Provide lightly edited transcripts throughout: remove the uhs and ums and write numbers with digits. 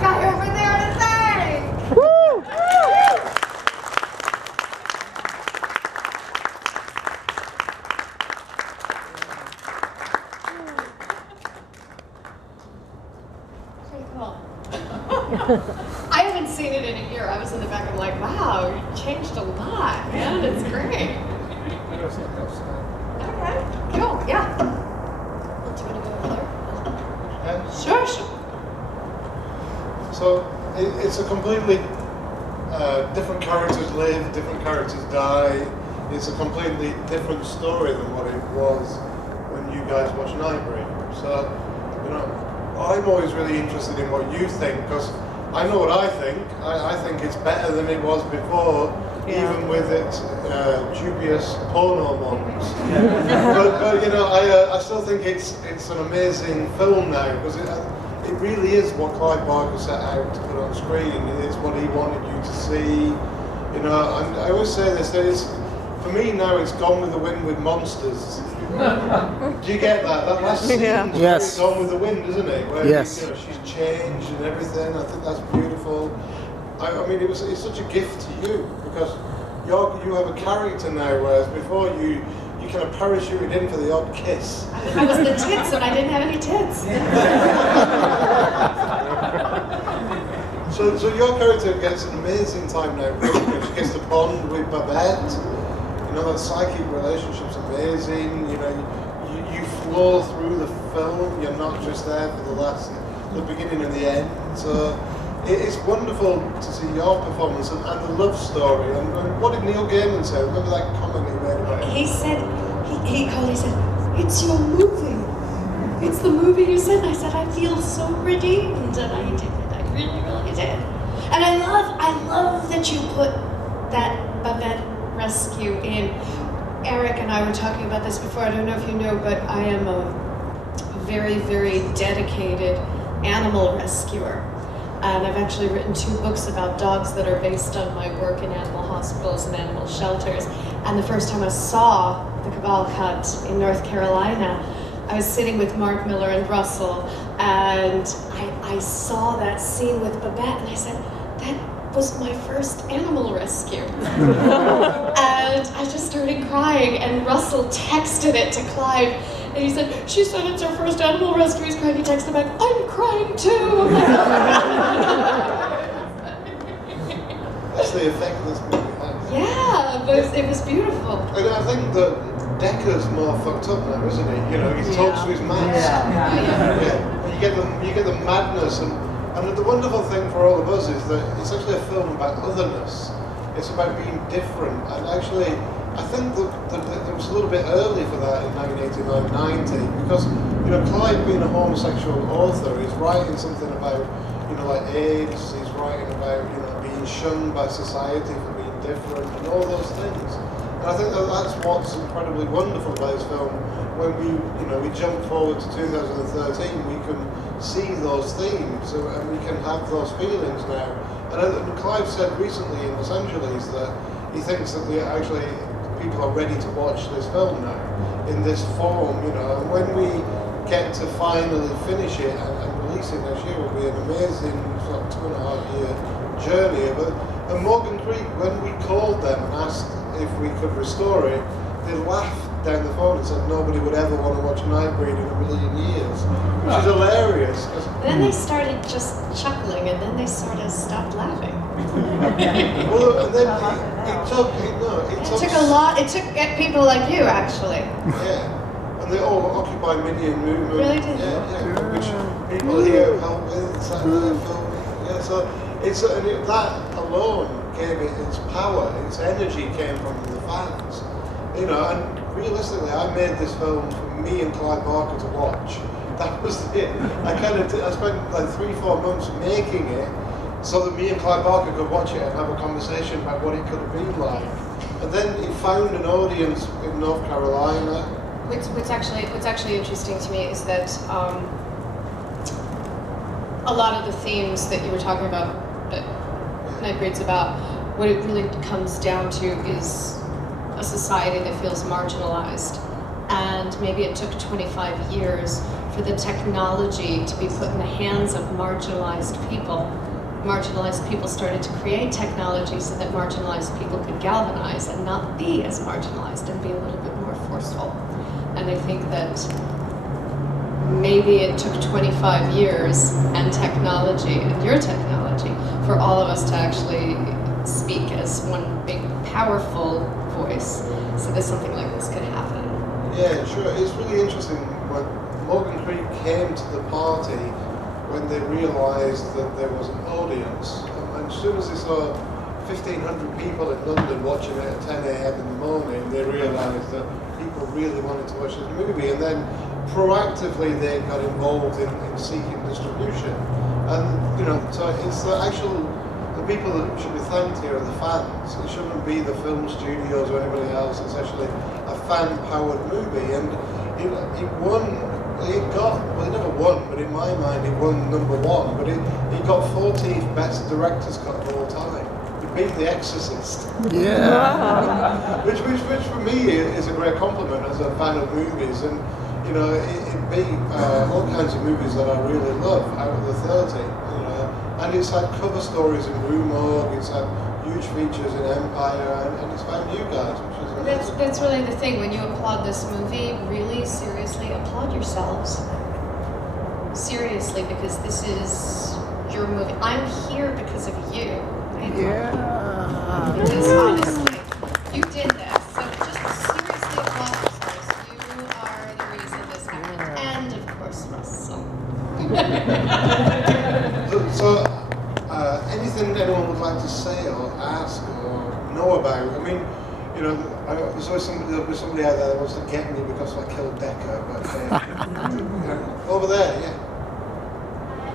guy over there to say. Pretty cool. I haven't seen it in a year. I was in the back. I'm like, wow, you changed a lot, man. It's great. Okay, cool, yeah. Do you want to do another? Sure. So it's a completely different characters live, different characters die. It's a completely different story than what it was when you guys watch Nightbreed. So, you know, I'm always really interested in what you think, because I know what I think. I think it's better than it was before, even with its dubious porno moments. but you know, I still think it's an amazing film now, because it really is what Clive Barker set out to put on screen. It is what he wanted you to see. You know, and I always say this, for me now it's Gone with the Wind with monsters. Do you get that? That last scene is very Gone with the Wind, isn't it? Where you know, she's changed and everything. I think that's beautiful. I mean, it's such a gift to you, because you have a character now, whereas before you kind of parachuted in for the odd kiss. I was the tits and I didn't have any tits. So your character gets an amazing time now. She gets to bond with Babette. You know, that psychic relationship's amazing. You know, you flow through the film. You're not just there for the beginning and the end. So it's wonderful to see your performance and the love story. And what did Neil Gaiman say? Remember that comment he made about it? He said, he said, it's your movie. It's the movie you said. And I said, I feel so redeemed, and I did. I really, really did. And I love that you put that Babette rescue in. Eric and I were talking about this before. I don't know if you know, but I am a very, very dedicated animal rescuer. And I've actually written 2 books about dogs that are based on my work in animal hospitals and animal shelters. And the first time I saw the Cabal Cut in North Carolina, I was sitting with Mark Miller and Russell, and I saw that scene with Babette, and I said, that was my first animal rescue. And I just started crying, and Russell texted it to Clive, and he said, she said it's her first animal rescue. He's crying. He texted back, I'm crying too. That's the effect this movie has. Yeah, but it was beautiful. And I think that Decker's more fucked up now, isn't he? You know, he talks to his mask. Yeah. You get the madness, and the wonderful thing for all of us is that it's actually a film about otherness. It's about being different, and actually, I think that it was a little bit early for that in 1989-90, because, you know, Clive, being a homosexual author, is writing something about, you know, like AIDS. He's writing about, you know, being shunned by society for being different and all those things. And I think that's what's incredibly wonderful about this film. When we jump forward to 2013, we can see those themes and we can have those feelings now. And Clive said recently in Los Angeles that he thinks that people are ready to watch this film now in this form, you know. And when we get to finally finish it and release it next year, will be an amazing sort of 2.5 year journey. And Morgan Creek, when we called them and asked if we could restore it, they laughed down the phone and said nobody would ever want to watch Nightbreed in a million years, which is hilarious. Then they started just chuckling, and then they sort of stopped laughing. Well, and then it took a lot. It took people like you, actually. Yeah, and the Occupy Minion movement. Really did. Yeah, which people here help with. It's like filming. Yeah, so that alone gave it its power. Its energy came from the fans. You know, and realistically, I made this film for me and Clive Barker to watch. That was it. I spent like 3-4 months making it so that me and Clive Barker could watch it and have a conversation about what it could have been like. And then he found an audience in North Carolina. What's actually interesting to me is that a lot of the themes that you were talking about, that Nightbreed's about, what it really comes down to is a society that feels marginalized. And maybe it took 25 years for for the technology to be put in the hands of marginalized people. Marginalized people started to create technology so that marginalized people could galvanize and not be as marginalized and be a little bit more forceful. And I think that maybe it took 25 years and technology, and your technology, for all of us to actually speak as one big, powerful voice so that something like this could happen. Yeah, sure. It's really interesting when Morgan Creek came to the party when they realised that there was an audience. And as soon as they saw 1,500 people in London watching it at 10 a.m. in the morning, they realised that people really wanted to watch this movie. And then proactively they got involved in seeking distribution. And, you know, so it's the people that should be thanked here are the fans. It shouldn't be the film studios or anybody else. It's actually a fan-powered movie. And it never won, but in my mind it won #1, but it got 14th best director's cut of all time. It beat The Exorcist. Yeah. Wow. which for me is a great compliment as a fan of movies, and you know, it beat all kinds of movies that I really love out of the 30, you know, and it's had cover stories in Rue Morgue, it's had huge features in Empire, and it's found you guys, which is amazing. That's really the thing. When you applaud this movie, really seriously applaud yourselves. Seriously, because this is your movie. I'm here because of you. Yeah. Because honestly, you did this. So just seriously applaud yourselves. You are the reason this happened. And of course, Russell. So, anything anyone would like to say or ask or know about? I mean, you know, there's always somebody out there that wants to get me because I killed Decker, but over there, yeah.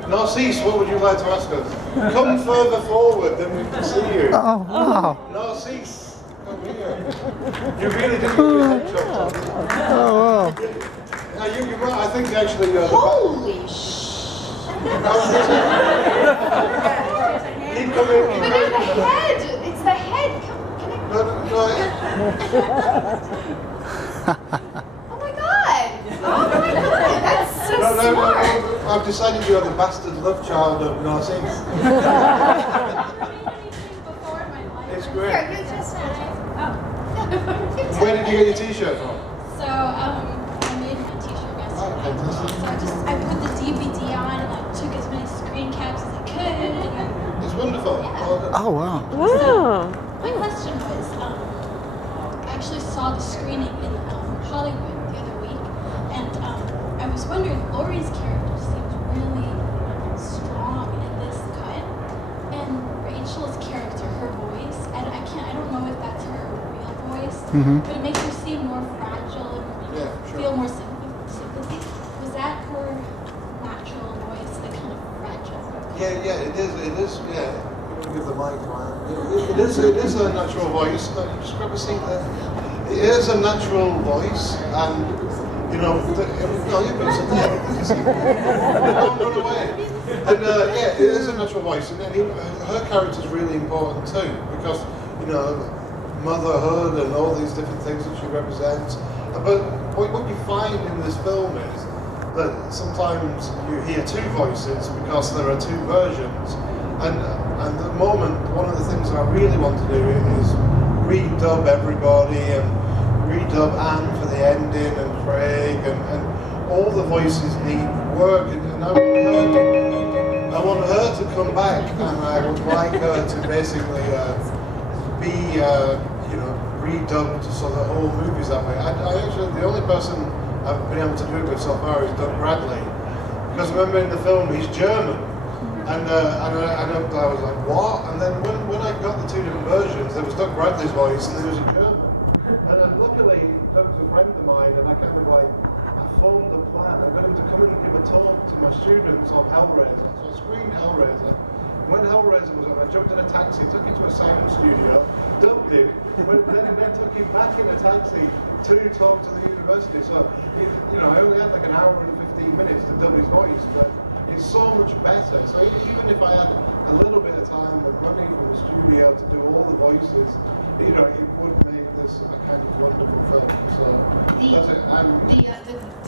Narcisse, what would you like to ask us? Come further forward, then we can see you. Oh, wow. Narcisse, come here. You really did Oh, wow. I think actually... Holy shit. Keep coming. But no, the head. It's the head. Come on, can I? No. Oh my god. That's so smart. No. I've decided you are the bastard love child of Narcisse. It's great. Here, you just Where did you get your t-shirt from? So, I made my t-shirt yesterday. Okay. So I put the DVD on and I took as many screen caps as I could, and then It's wonderful. Yeah. Oh, wow. Wow. my question was, I actually saw the screening in Hollywood the other week, and I was wondering, Laurie's character seems really strong in this cut, and Rachel's character, her voice, I don't know if that's her real voice, but it makes her seem more fragile and feel more sympathy. Was that her natural voice, the kind of fragile? Yeah, it is, yeah. With the mic, man. It is a natural voice. Just grab a seat there. It is a natural voice, and, you know, no, you've got to sit there. Don't run away. And, yeah, it is a natural voice, and her character is really important too, because, you know, motherhood and all these different things that she represents. But what you find in this film is that sometimes you hear two voices because there are two versions. And at the moment, one of the things that I really want to do is redub everybody and redub Anne for the ending and Craig and all the voices need work. And I want her to come back, and I would like her to basically be, you know, redubbed so the whole movie's that way. I actually, the only person I've been able to do it with so far is Doug Bradley, because remember in the film he's German, and I was like, what? And then when I got the two different versions, there was Doug Bradley's voice and there was a German, and then luckily Doug's a friend of mine, and I formed a plan. I got him to come in and give a talk to my students on Hellraiser, so I screened Hellraiser. When Hellraiser was on, I jumped in a taxi, took him to a sound studio, dubbed him, then took him back in a taxi to talk to the university. So, you know, I only had like an hour and 15 minutes to dub his voice, but it's so much better. So even if I had a little bit of time and running from the studio to do all the voices, you know, it would make this a kind of wonderful film. So that's it.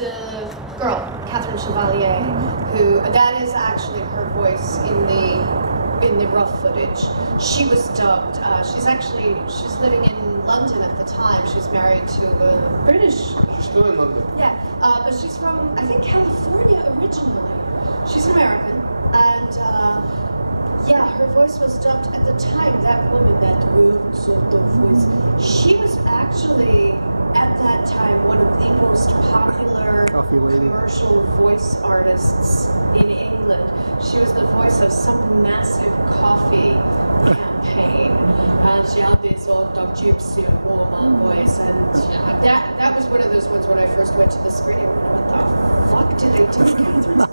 The girl, Catherine Chevalier, who that is actually her voice in the rough footage. She was dubbed. She's living in London at the time. She's married to a British. She's still in London. Yeah, but she's from, I think, California originally. She's an American, and yeah, her voice was dubbed at the time. That woman, that weird sort of voice, she was actually at that time one of the most popular commercial voice artists in England. She was the voice of some massive coffee campaign, and she had this sort of gypsy woman voice, and that was one of those ones when I first went to the screening. What the fuck did they do, Catherine?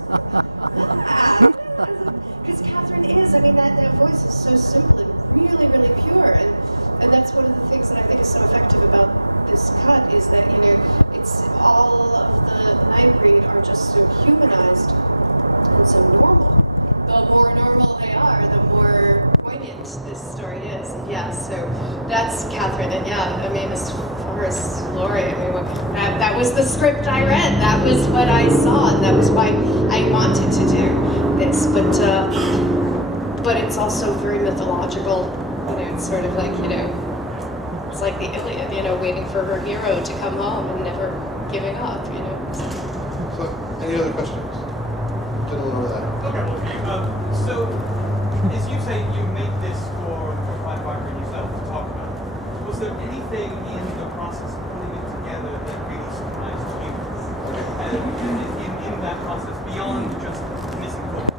Because Catherine is, I mean, that voice is so simple and really, really pure, and that's one of the things that I think is so effective about this cut, is that, you know, it's all of the Nightbreed are just so humanized and so normal. The more normal they are, the more poignant this story is. And yeah, so that's Catherine, and yeah, I mean, as far as Laurie, I mean, that was the script I read. That was what I saw, and that was why I wanted to do this. But it's also very mythological. You know, it's sort of like, you know, it's like the Iliad, you know, waiting for her hero to come home and never giving up, you know. So any other questions? Gentleman over there. Okay, well, for you, so as you say, you made this for Clive Barker and yourself to talk about. Was there anything in the process of putting it together that really surprised you? Okay. And in that process, beyond just missing footage?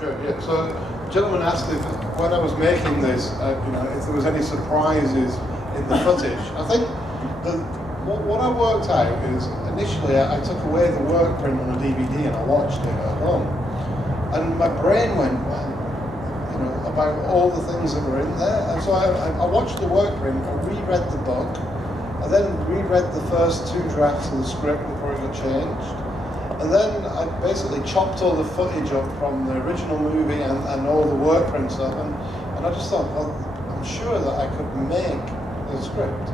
Sure, yeah. So, gentleman asked if, when I was making this, you know, if there was any surprises in the footage. I think what I worked out is, initially I took away the work print on a DVD and I watched it at home. And my brain went, well, you know, about all the things that were in there. And so I watched the work print, I reread the book, I then reread the first 2 drafts of the script before it got changed. And then I basically chopped all the footage up from the original movie and all the work print stuff, and I just thought, well, I'm sure that I could make a script.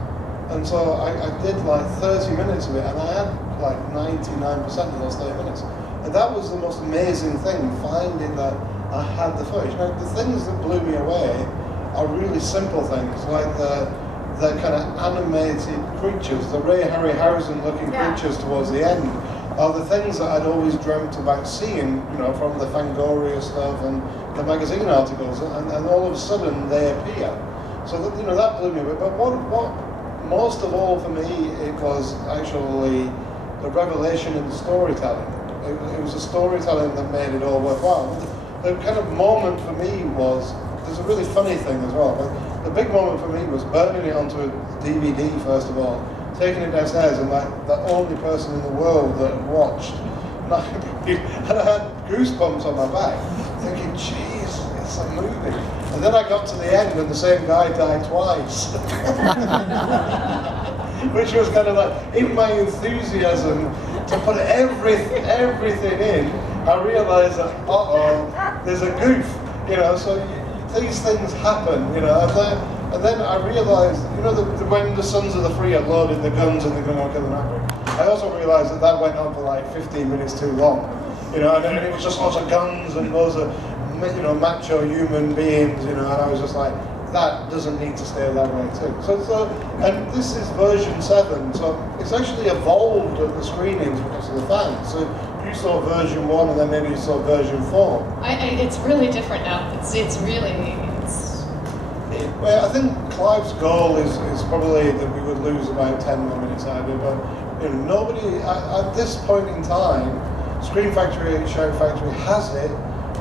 And so I did like 30 minutes of it, and I had like 99% of those 30 minutes. And that was the most amazing thing, finding that I had the footage. Now, the things that blew me away are really simple things, like the kind of animated creatures, the Ray Harryhausen looking creatures towards the end, are the things that I'd always dreamt about seeing, you know, from the Fangoria stuff and the magazine articles, and all of a sudden they appear. So that, you know, that blew me away. But what most of all for me, it was actually the revelation in the storytelling. It was the storytelling that made it all worthwhile. The kind of moment for me was, there's a really funny thing as well, but the big moment for me was burning it onto a DVD first of all, taking it downstairs, and like the only person in the world that had watched Nightbreed, and I had goosebumps on my back, thinking, jeez, it's a movie. And then I got to the end and the same guy died twice. Which was kind of like, in my enthusiasm to put everything in, I realised that, there's a goof, you know, so these things happen, you know, and then I realised, you know, when the Sons of the Free are loading the guns and they're going to kill the Nightbreed, I also realised that went on for like 15 minutes too long, you know, and it was just lots of guns and loads of, you know, macho human beings, you know, and I was just like, that doesn't need to stay that way too. So, and this is version 7, so it's actually evolved at the screenings because of the fans. So you saw version 1 and then maybe you saw version 4. It's really different now. Well, I think Clive's goal is probably that we would lose about 10 more minutes out of it, but you know, nobody at this point in time, Scream Factory, Shout Factory has it,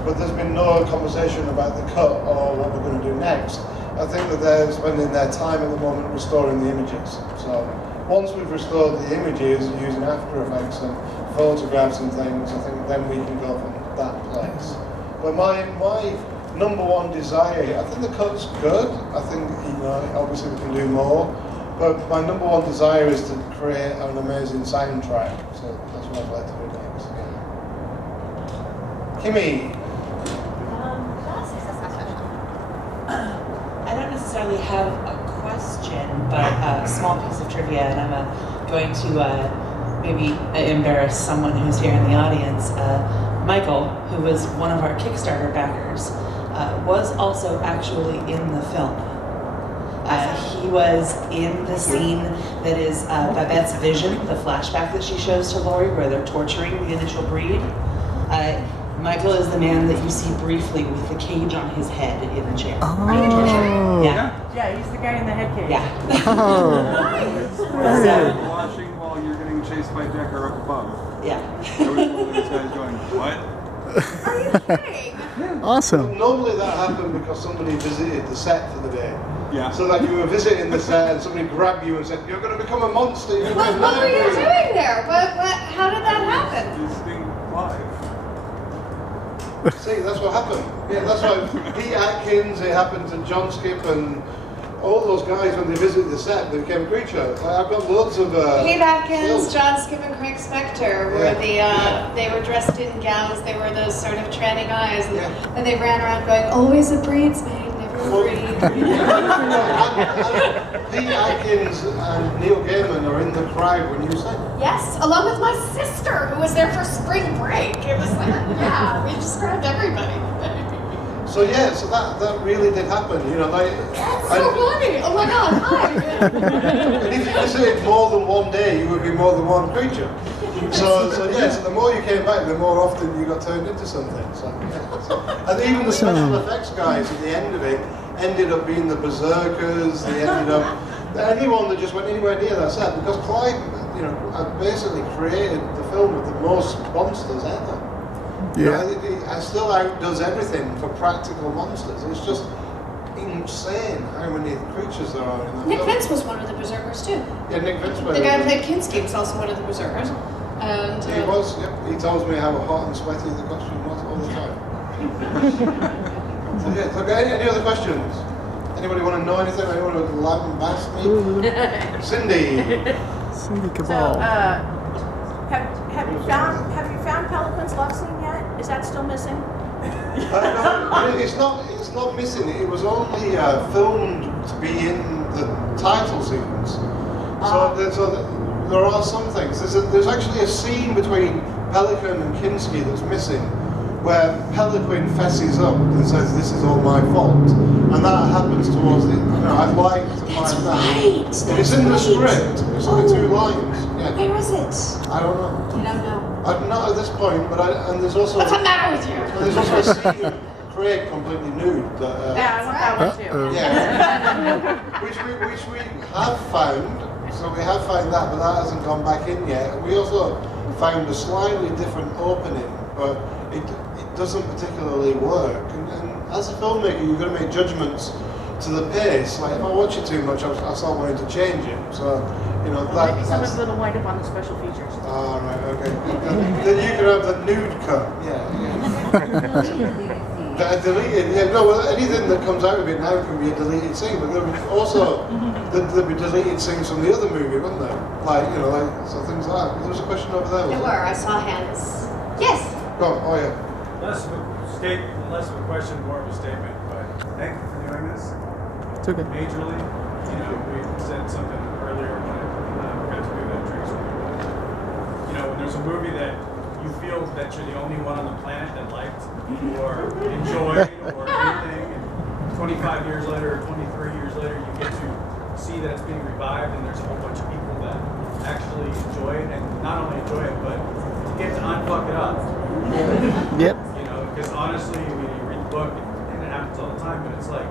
but there's been no conversation about the cut or what we're going to do next. I think that they're spending their time at the moment restoring the images. So once we've restored the images using After Effects and photographs and things, I think then we can go from that place. But my number one desire, I think the cut's good. I think, you know, obviously we can do more. But my number one desire is to create an amazing soundtrack. So that's what I'd like to do next. Yeah. Kimmy. I don't necessarily have a question, but a small piece of trivia, and I'm a going to maybe embarrass someone who's here in the audience. Michael, who was one of our Kickstarter backers, was also actually in the film. He was in the scene that is Babette's vision, the flashback that she shows to Laurie where they're torturing the initial breed. Michael is the man that you see briefly with the cage on his head in a chair. Oh. Yeah, he's the guy in the head cage. Yeah. Oh. Watching while you're getting chased by Decker up above. Yeah. I was one of these guys going, what? Are you kidding? Awesome. Normally that happened because somebody visited the set for the day. Yeah. So that you were visiting the set and somebody grabbed you and said, "You're going to become a monster." You're What going were you to doing there? How did that happen? Visiting Clive. See, that's what happened. Yeah, that's why Pete Atkins, it happened to John Skip and all those guys when they visited the set, they became a creature. I've got loads of. Pete Atkins, films. John Skip, and Craig Spector were Yeah. they were dressed in gowns. They were those sort of tranny guys, and, Yeah. and they ran around going, "Always a breed's maid, never a Well, breed." and Pete Atkins and Neil Gaiman are in the crowd when you sang. Yes, along with my sister, who was there for spring break. It was like, yeah, we just grabbed everybody. So yeah, so that really did happen. You know, like. That's so funny. Oh my God, hi. And if you visited more than one day, you would be more than one creature. So the more you came back, the more often you got turned into something. And even the special effects guys at the end of it ended up being the berserkers. They ended up anyone that just went anywhere near that set because Clive, you know, had basically created the film with the most monsters ever. You know, it still outdoes everything for practical monsters. It's just insane how many creatures there are in that Nick film. Vince was one of the berserkers too. Yeah, Nick Vince was. The guy who played Kinski was also one of the berserkers. And He was, yep. He tells me how hot and sweaty the costume was all the time. So, yeah, so any other questions? Anybody want to know anything? Anyone want to lambast me? Cindy So, Cabal. have you found Pelican's love scene yet? Is that still missing? It's not missing. It was only filmed to be in the title sequence. So there are some things. There's actually a scene between Pelican and Kinski that's missing, where Pelican fesses up and says, "This is all my fault," and that happens towards the. You know, I'd like to find that. right. It's in the script. It's only 2 lines. Yeah. Where is it? I don't know. You don't know. Not at this point, but and there's also. What's the matter with you? And there's also a scene of Craig completely nude. Yeah, I want that one too. Yeah. which we have found. So we have found that, but that hasn't gone back in yet. We also found a slightly different opening, but it doesn't particularly work. And as a filmmaker, you've got to make judgments to the pace. Like if I watch it too much, I start wanting to change it. So you know Well, maybe someone's a little wind up on the special features. All right, okay. Then you can have the nude cut. Yeah. Deleted, yeah, no, well, anything that comes out of it now can be a deleted scene, but there'll be also there'll be deleted scenes from the other movie, wouldn't there? Like, you know, like, so things like that. There was a question over there, was There were. I saw hands. Yes. Go on, oh yeah. Less of a question, more of a statement, but thank you for doing this. It's okay. Majorly, you know, we said something earlier when I forgot to do that trace. You know, when there's a movie that you feel that you're the only one on the planet that liked or enjoyed or anything, and 25 years later or 23 years later you get to see that it's being revived and there's a whole bunch of people that actually enjoy it, and not only enjoy it, but get to unfuck it up. Yep. You know, because honestly, when you read the book, and it happens all the time, but it's like,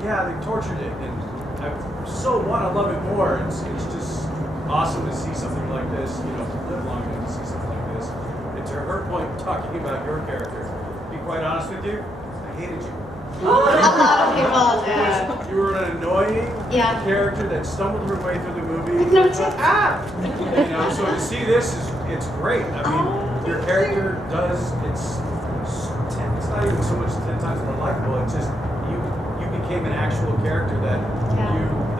yeah, they tortured it, and I so want to love it more. It's just awesome to see something like this, you know, live long enough to see something like this. And to her point, talking about your character, to be quite honest with you, I hated you. A lot of people did. You were an annoying Yeah. character that stumbled her way through the movie. No, it's like, You know, so to see this it's great. I mean, your character does it's not even so much 10 times more likable. It's just you became an actual character that you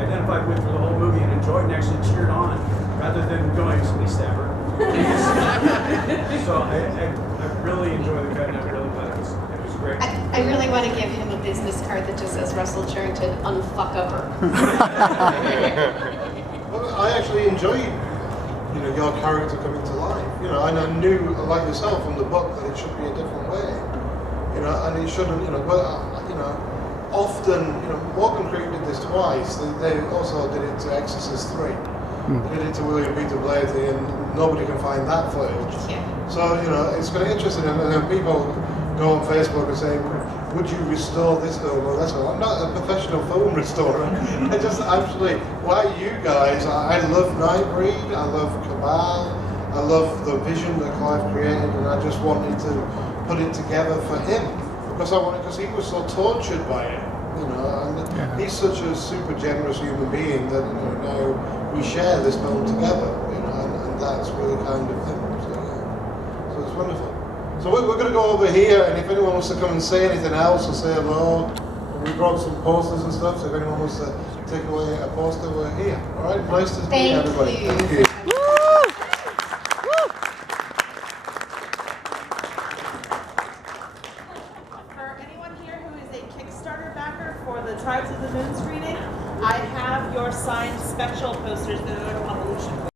identified with for the whole movie and enjoyed and actually cheered on, rather than going somebody stabber. So I really enjoyed the cut, and I really thought it was great. I really want to give him a business card that just says Russell Cherrington, unfuckover. Well, I actually enjoyed, you know, your character coming to life. You know, and I knew, like yourself, from the book that it should be a different way. You know, and it shouldn't. You know, but you know, often, you know, Morgan Creek did this twice. They also did it to Exorcist 3. They did it to William Peter Blatty, and nobody can find that footage. Yeah. So, you know, it's kind of interesting, and then people go on Facebook and say, would you restore this film or that film? I'm not a professional film restorer. I just actually, like you guys, I love Nightbreed, I love Cabal, I love the vision that Clive created, and I just wanted to put it together for him. Because he was so tortured by it, you know, and he's such a super generous human being that, you know, now we share this film together, you know, and that's really kind of him. So, yeah. So it's wonderful. So we're going to go over here, and if anyone wants to come and say anything else or say hello, we brought some posters and stuff, so if anyone wants to take away a poster, we're here. All right, nice to meet everybody. Thank you. For anyone here who is a Kickstarter backer for the Tribes of the Moon screening, I have your signed special posters that are Convolution.